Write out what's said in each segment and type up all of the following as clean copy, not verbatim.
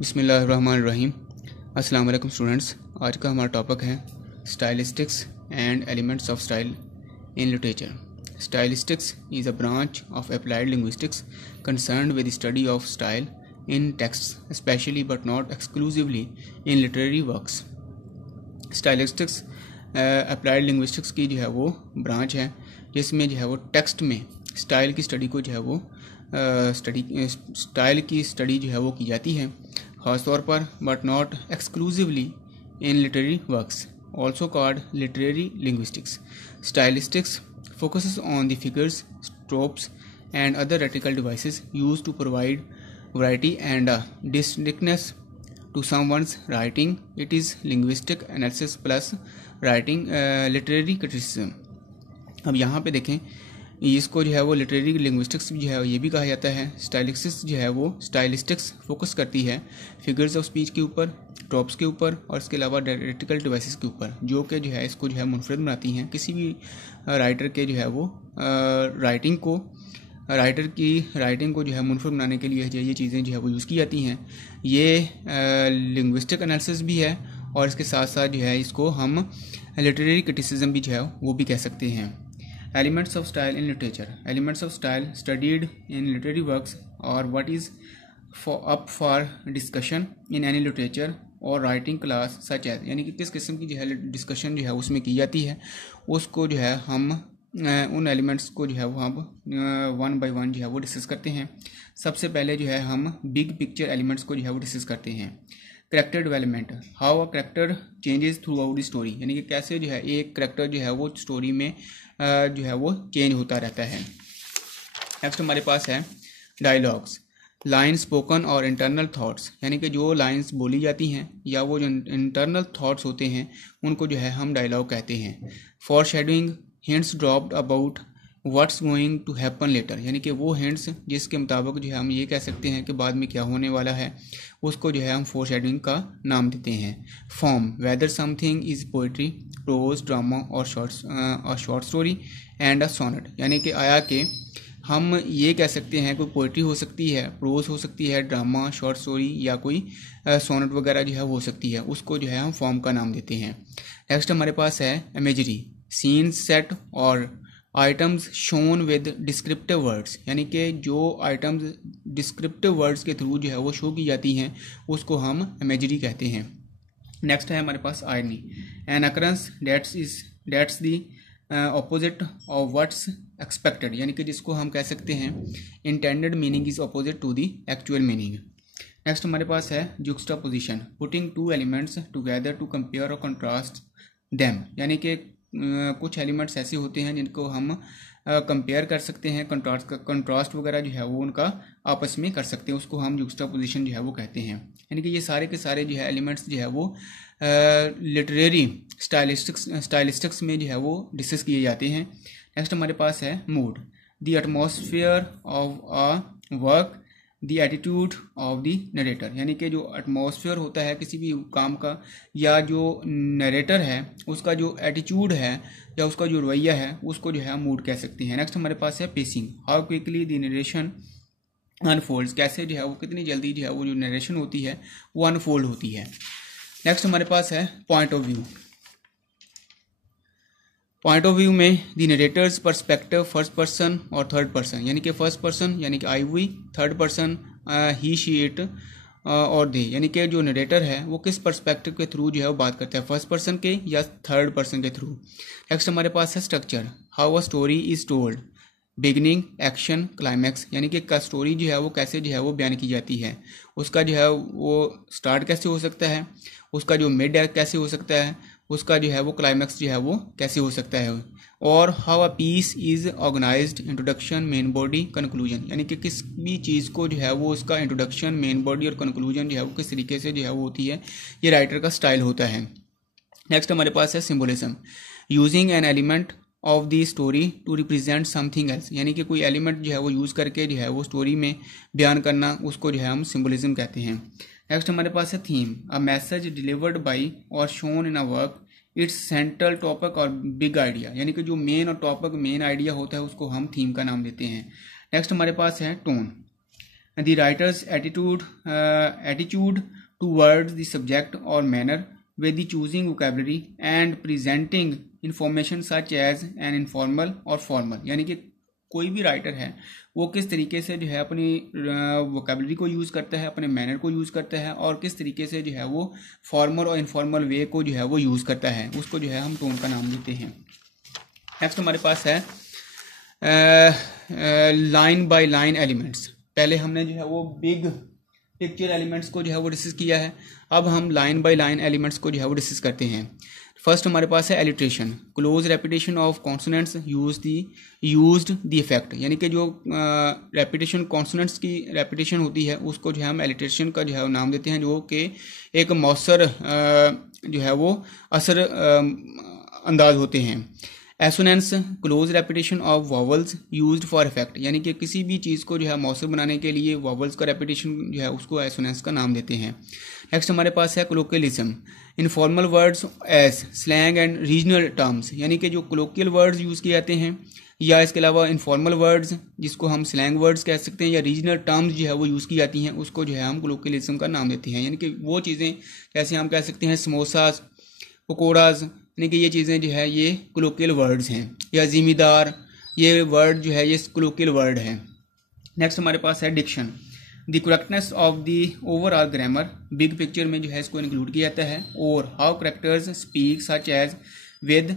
बिस्मिल्लाहिर्रहमानिर्रहीम। अस्सलाम वालेकुम स्टूडेंट्स। आज का हमारा टॉपिक है stylistics and elements of style in literature. Stylistics is a branch of applied linguistics concerned with study of style in text specially but not exclusively in literary works. Stylistics applied linguistics की जो है वो branch है जिसमें जो है वो text में स्टाइल की स्टडी को जो है वो स्टाइल की स्टडी जो है वो की जाती है, ख़ास तौर पर but not exclusively in literary works also called literary linguistics. Stylistics focuses on the figures, tropes and other rhetorical devices used to provide variety and distinctness to someone's writing. It is linguistic analysis plus writing literary criticism. अब यहाँ पे देखें, इसको जो है वो literary linguistics जो है ये भी कहा जाता है। स्टाइलिस्टिक्स जो है वो स्टाइलिस्टिक्स फोकस करती है फिगर्स ऑफ स्पीच के ऊपर, ट्रॉप्स के ऊपर और इसके अलावा रेटोरिकल डिवाइसेस के ऊपर, जो कि जो है इसको जो है मुनफरद बनाती हैं। किसी भी राइटर के जो है वो राइटर की राइटिंग को जो है मुनफरद बनाने के लिए ये चीज़ें जो है वो यूज़ की जाती हैं। ये लिंग्विस्टिक एनालिसिस भी है और इसके साथ साथ जो है इसको हम लिटरेरी क्रिटिसिज्म भी जो है वो भी कह सकते हैं। Elements of style in literature. Elements of style studied in literary works or what is up for discussion in any literature or writing class such as, यानी कि किस किस्म की जो है डिस्कशन जो है उसमें की जाती है, उसको जो है हम उन एलिमेंट्स को जो है वो हम वन बाय वन जो है वो डिस्कस करते हैं। सबसे पहले जो है हम बिग पिक्चर एलिमेंट्स को जो है वो डिस्कस करते हैं। Character development, how a character changes through out the story, यानी कि कैसे जो है एक करेक्टर जो है वो स्टोरी में जो है वो चेंज होता रहता है। नेक्स्ट हमारे पास है डायलॉग्स, लाइन स्पोकन और इंटरनल थॉट्स, यानी कि जो लाइंस बोली जाती हैं या वो जो इंटरनल थॉट्स होते हैं उनको जो है हम डायलॉग कहते हैं। For shadowing, hints dropped about what's going to happen later, यानी कि वो हिंट्स जिसके मुताबिक जो है हम ये कह सकते हैं कि बाद में क्या होने वाला है, उसको जो है हम फोर शेडोइंग का नाम देते हैं। Form, whether something is poetry, prose, drama और short story and a sonnet, यानी कि आया कि हम ये कह सकते हैं कोई पोइट्री हो सकती है, प्रोज हो सकती है, ड्रामा, शॉर्ट स्टोरी या कोई सोनेट वगैरह जो है वो हो सकती है, उसको जो है हम फॉर्म का नाम देते हैं। नेक्स्ट हमारे पास है इमेजरी, सीन, सेट और items shown with descriptive words, यानी कि जो आइटम्स डिस्क्रिप्टिव वर्ड्स के थ्रू जो है वो शो की जाती हैं उसको हम इमेजरी कहते हैं। नेक्स्ट है हमारे पास irony, an occurrence that's the opposite of what's expected, यानी कि जिसको हम कह सकते हैं intended meaning is opposite to the actual meaning. Next हमारे पास है juxtaposition, putting two elements together to compare और कंट्रास्ट देम, यानी कि कुछ एलिमेंट्स ऐसे होते हैं जिनको हम कंपेयर कर सकते हैं, कंट्रास्ट वगैरह जो है वो उनका आपस में कर सकते हैं, उसको हम जुक्सटापोजिशन जो है वो कहते हैं। यानी कि ये सारे के सारे जो है एलिमेंट्स जो है वो लिटरेरी स्टाइलिस्टिक्स में जो है वो डिस्कस किए जाते हैं। नेक्स्ट हमारे पास है mood, the atmosphere of a work, the attitude of the narrator, यानी कि जो एटमॉस्फेयर होता है किसी भी काम का या जो नरेटर है उसका जो एटीट्यूड है या उसका जो रवैया है उसको जो है हम मूड कह सकते हैं। नेक्स्ट हमारे पास है pacing, how quickly the narration unfolds, कैसे जो है वो कितनी जल्दी जो है वो जो नरेशन होती है वो अनफोल्ड होती है। नेक्स्ट हमारे पास है point of view, point of view में the narrator's perspective, first person और थर्ड पर्सन, यानी कि फर्स्ट पर्सन यानी कि I we, third person he, she, it और दे, यानी कि जो नरेटर है वो किस पर्सपेक्टिव के थ्रू जो है वो बात करता है, फर्स्ट पर्सन के या थर्ड पर्सन के थ्रू। नेक्स्ट हमारे पास है structure, how a story is told, beginning, action, climax, यानी कि स्टोरी जो है वो कैसे जो है वो बयान की जाती है, उसका जो है वो स्टार्ट कैसे हो सकता है, उसका जो मिड कैसे हो सकता है, उसका जो है वो क्लाइमैक्स जो है वो कैसे हो सकता है, और how a piece is organized, introduction, main body, conclusion, यानी कि किस भी चीज़ को जो है वो उसका इंट्रोडक्शन, मेन बॉडी और कंक्लूजन जो है वो किस तरीके से जो है वो होती है, ये राइटर का स्टाइल होता है। नेक्स्ट हमारे पास है symbolism, using an element of the story to represent something else, यानी कि कोई एलिमेंट जो है वो यूज़ करके जो है वो स्टोरी में बयान करना, उसको जो है हम सिम्बोलिज्म कहते हैं। नेक्स्ट हमारे पास है theme, a message delivered by or shown in a work, its central topic or big idea, यानी कि जो मेन और टॉपिक मेन आइडिया होता है उसको हम थीम का नाम देते हैं। नेक्स्ट हमारे पास है tone, the writers attitude towards the subject और manner with the choosing vocabulary and presenting information such as an informal और formal, यानी कि कोई भी राइटर है वो किस तरीके से जो है अपनी वोकेबलरी को यूज़ करता है, अपने मैनर को यूज़ करता है और किस तरीके से जो है वो फॉर्मल और इनफॉर्मल वे को जो है वो यूज़ करता है, उसको जो है हम टोन का नाम देते हैं। नेक्स्ट हमारे पास है लाइन बाय लाइन एलिमेंट्स। पहले हमने जो है वो बिग पिक्चर एलिमेंट्स को जो है वो डिस्कस किया है, अब हम लाइन बाय लाइन एलिमेंट्स को जो है वो डिस्कस करते हैं। फर्स्ट हमारे पास है alliteration, close repetition of consonants used the effect, यानी कि जो रेपिटेशन कॉन्सोनेंट्स की रेपिटेशन होती है उसको जो है हम एलिट्रेशन का जो है नाम देते हैं, जो कि एक मौसर जो है वो असर अंदाज होते हैं। Assonance, close repetition of vowels used for effect, यानी कि किसी भी चीज़ को जो है मौसर बनाने के लिए वॉवल्स का रेपिटेशन जो है उसको एसोनेंस का नाम देते हैं। नेक्स्ट हमारे पास है colloquialism, informal words as slang and regional terms, यानी कि जो कोलोकियल वर्ड्स यूज़ किए जाते हैं या इसके अलावा इनफॉर्मल वर्ड्स जिसको हम स्लैंग वर्ड्स कह सकते हैं या रीजनल टर्म्स जो है वो यूज़ की जाती हैं, उसको जो है हम कोलोकियलिज्म का नाम देते हैं। यानी कि वो चीज़ें जैसे हम कह सकते हैं समोसास, पकौड़ाज, यानी कि ये चीज़ें जो है ये कोलोकियल वर्ड्स हैं, या ज़िम्मेदार, ये वर्ड जो है ये कोलोकियल वर्ड है। नेक्स्ट हमारे पास है diction, the correctness of the overall grammar, big picture में जो है इसको इंक्लूड किया जाता है। और how characters speak such as with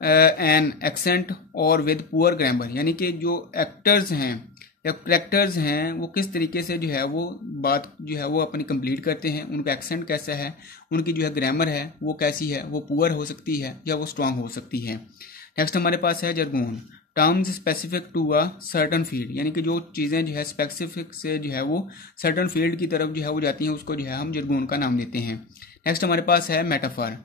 an accent or with poor grammar, यानी कि जो एक्टर्स हैं या करेक्टर्स हैं वो किस तरीके से जो है वो बात जो है वो अपनी कंप्लीट करते हैं, उनका एक्सेंट कैसा है, उनकी जो है ग्रामर है वो कैसी है, वो पुअर हो सकती है या वो स्ट्रांग हो सकती है। नेक्स्ट हमारे पास है jargon, terms specific to a certain field, यानी कि जो चीज़ें जो है स्पेसिफिक से जो है वो सर्टन फील्ड की तरफ जो है वो जाती हैं, उसको जो है हम जर्गोन का नाम देते हैं। नेक्स्ट हमारे पास है metaphor,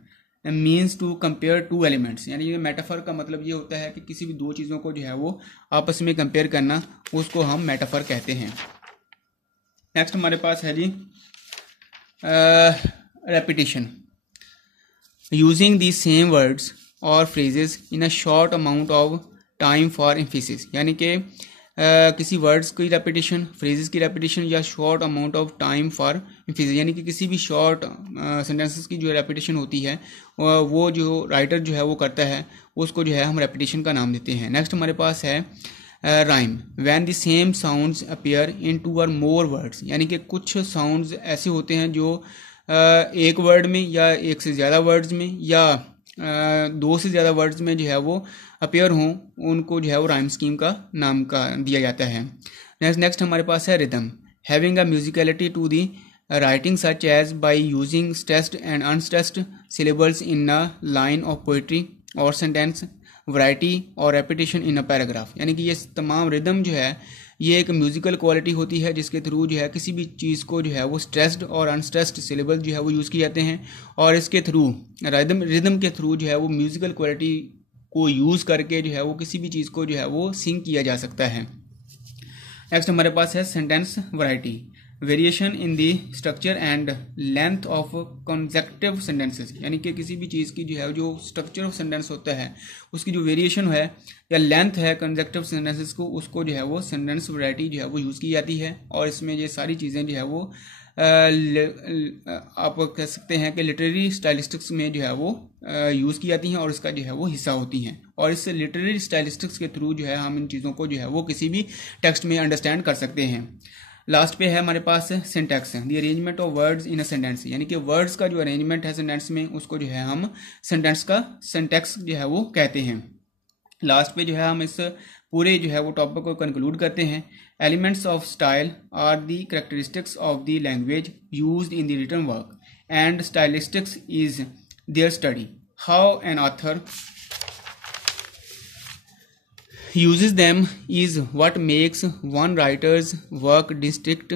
means to compare two elements, यानी ये मेटाफर का मतलब ये होता है कि किसी भी दो चीज़ों को जो है वो आपस में कंपेयर करना, उसको हम मेटाफर कहते हैं। नेक्स्ट हमारे पास है जी repetition, using the same words or phrases in a short amount of time for emphasis, यानी कि किसी वर्ड्स की रेपिटेशन, फ्रेजेस की रेपिटेशन या short amount of time for emphasis, यानी कि किसी भी शॉर्ट सेंटेंसेस की जो रेपिटेशन होती है वो जो राइटर जो है वो करता है, उसको जो है हम रेपिटेशन का नाम देते हैं। नेक्स्ट हमारे पास है rhyme, when the same sounds appear in two or more words, यानी कि कुछ साउंड्स ऐसे होते हैं जो एक वर्ड में या एक से ज़्यादा वर्ड्स में या दो से ज़्यादा वर्ड्स में जो है वो अपीयर हों, उनको जो है वो राइम स्कीम का नाम का दिया जाता है। नेक्स्ट हमारे पास है rhythm, having a musicality to the writing such as by using stressed and unstressed syllables in a line of poetry or sentence, variety or repetition in a paragraph, यानी कि ये तमाम रिदम जो है ये एक म्यूजिकल क्वालिटी होती है जिसके थ्रू जो है किसी भी चीज़ को जो है वो स्ट्रेस्ड और अनस्ट्रेस्ड सिलेबल जो है वो यूज़ किए जाते हैं और इसके थ्रू रिदम के थ्रू जो है वो म्यूजिकल क्वालिटी को यूज़ करके जो है वो किसी भी चीज़ को जो है वो सिंग किया जा सकता है। नेक्स्ट हमारे पास है sentence variety, variation in the structure and length of consecutive sentences, यानी कि किसी भी चीज़ की जो है जो स्ट्रक्चर ऑफ सेंटेंस होता है उसकी जो वेरिएशन है या लेंथ है कॉन्सेक्टिव सेंटेंसेस को, उसको जो है वो सेंटेंस वैरायटी जो है वो यूज़ की जाती है। और इसमें ये सारी चीज़ें जो है वो आप कह सकते हैं कि लिटरेरी स्टाइलिस्टिक्स में जो है वो यूज़ की जाती हैं और इसका जो है वो हिस्सा होती हैं, और इस लिटरेरी स्टाइलिस्टिक्स के थ्रू जो है हम इन चीज़ों को जो है वो किसी भी टेक्स्ट में अंडरस्टैंड कर सकते हैं। लास्ट पे है हमारे पास syntax, the arrangement of words in a sentence, यानी कि वर्ड्स का जो अरेंजमेंट है सेंटेंस में उसको जो है हम सेंटेंस का सिंटैक्स जो है वो कहते हैं। लास्ट पे जो है हम इस पूरे जो है वो टॉपिक को कंक्लूड करते हैं। Elements of style are the characteristics of the language used in the written work and stylistics is their study, how an author uses them is what makes one writer's work distinct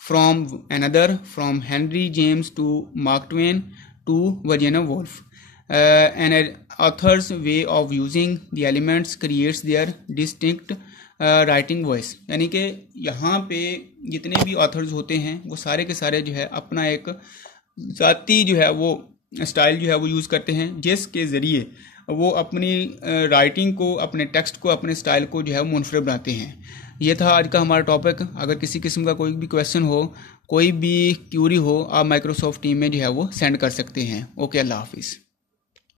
from another, from Henry James to Mark Twain to Virginia Woolf. An author's way of using the elements creates their distinct writing voice, यानी कि यहाँ पे जितने भी authors होते हैं वो सारे के सारे जो है अपना एक ज़ाती जो है वो स्टाइल जो है वो यूज़ करते हैं, जिसके ज़रिए वो अपनी राइटिंग को, अपने टेक्स्ट को, अपने स्टाइल को जो है मुनफरद बनाते हैं। ये था आज का हमारा टॉपिक। अगर किसी किस्म का कोई भी क्वेश्चन हो, कोई भी क्यूरी हो, आप माइक्रोसॉफ्ट टीम में जो है वो सेंड कर सकते हैं। ओके, अल्लाह हाफिज़।